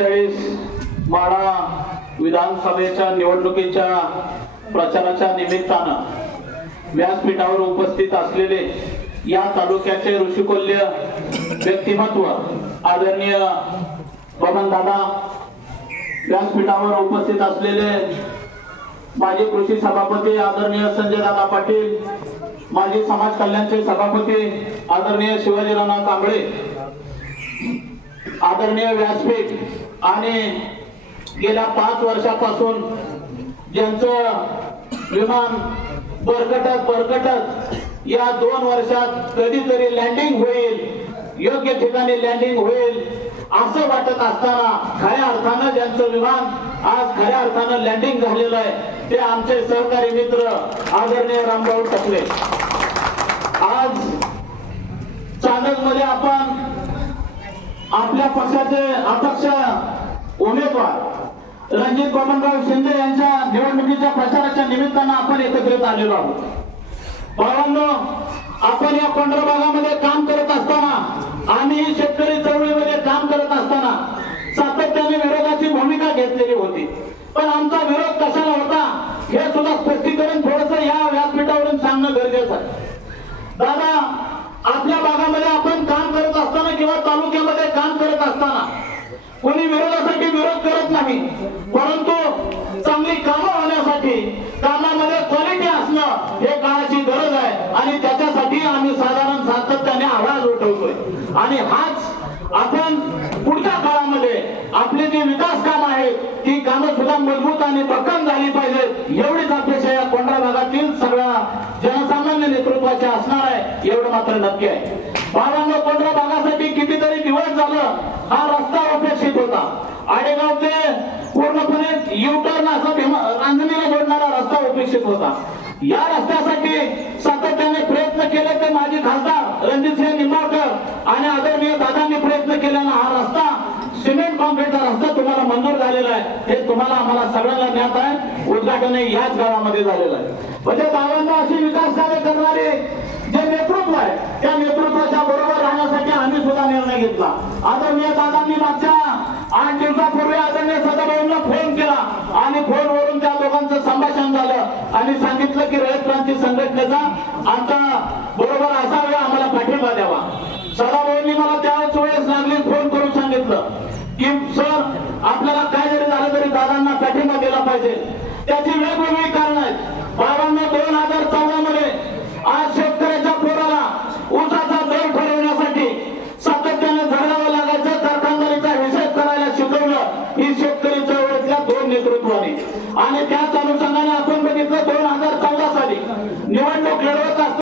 सत्तेचाळीस माळा विधानसभेच्या निवडणुकीच्या प्रचाराच्या निमित्तानं व्यासपीठावर उपस्थित असलेले या तालुक्याचे ऋषिकोल्य व्यक्तिमत्व आदरणीय दादा व्यासपीठावर उपस्थित असलेले माजी कृषी सभापती आदरणीय संजय दादा पाटील माजी समाज कल्याणचे सभापती आदरणीय शिवाजी राणा कांबळे आदरणीय व्यासपीठ आणि गेल्या पाच वर्षापासून ज्यांचं विमान बरकटत बरकटत या दोन वर्षात कधीतरी लँडिंग होईल योग्य ठिकाणी लँडिंग होईल असं वाटत असताना खऱ्या अर्थानं ज्यांचं विमान आज खऱ्या अर्थानं लँडिंग झालेलं आहे ते आमचे सहकारी मित्र आदरणीय रामभाऊ टकले आज चांदकमध्ये आपण आपल्या पक्षाचे अपक्ष उमेदवार रणजित बबनराव शिंदे यांच्या निवडणुकीच्या प्रचाराच्या निमित्तानं आपण एकत्रित आलेलो आहोत. परंतु आपण या पंधरा भागामध्ये काम करत असताना आम्ही शेतकरी चळवळीमध्ये काम करत असताना सातत्याने विरोधाची भूमिका घेतलेली होती. पण आमचा विरोध कशाला होता हे सुद्धा स्पष्टीकरण थोडस या व्यासपीठावरून सांगणं गरजेचं आहे. दादा आपल्या भागामध्ये आपण काम करत असताना किंवा तालुक्यामध्ये काम करत असताना कोणी विरोधासाठी विरोध करत नाही परंतु चांगली कामं होण्यासाठी कामामध्ये क्वालिटी असणं हे काळाची गरज आहे आणि त्याच्यासाठी आम्ही साधारण सातत्याने आवाज उठवतोय. आणि हाच आपण पुढच्या काळामध्ये आपले जे विकास काम आहेत ती कामं सुद्धा मजबूत आणि भक्कम झाली पाहिजेत एवढीच अपेक्षा या कोंढा भागातील सगळ्या जन नेतृत्वाच्या असणार आहे एवढं मात्र नक्की आहे. बाबांना कोंढरा भागासाठी कितीतरी दिवस झालं हा रस्ता अपेक्षित होता. आडेगाव ते पूर्णपणे युटर्न असा रांजणीला जोडणारा रस्ता अपेक्षित होता. या रस्त्यासाठी सातत्याने प्रयत्न केले ते माजी खासदार रणजितसिंह निंबाळकर आणि आदरणीय दादांनी प्रयत्न केल्यानं हा रस्ता सिमेंट कॉन्क्रीटचा रस्ता तुम्हाला मंजूर झालेला आहे. हे तुम्हाला आम्हाला सगळ्यांना ज्ञात आहे. उद्घाटन याच गावामध्ये झालेलं आहे. म्हणजे गावांना अशी विकास कार्य करणारे जे नेतृत्व आहे त्या नेतृत्वाच्या बरोबर राहण्यासाठी आम्ही सुद्धा घेतला आदरणीय दादांनी मागच्या आठ दिवसापूर्वी आदरणीय सदाभाऊंना फोन केला. आणि फोनवरून त्या दोघांचं संभाषण झालं. आणि सांगितलं की रयत क्रांती संघटनेचा आता बरोबर असावे आम्हाला पाठिंबा द्यावा. सदाभाऊंनी मला त्याच वेळेस लागली फोन करून सांगितलं की सर आपल्याला काय जरी झालं तरी दादांना पाठिंबा दिला पाहिजे. त्याची वेगवेगळी कारण नेतृत्वाने आणि त्याच अनुषंगाने आपण बघितलं दोन हजार चौदा साली निवडणूक लढवत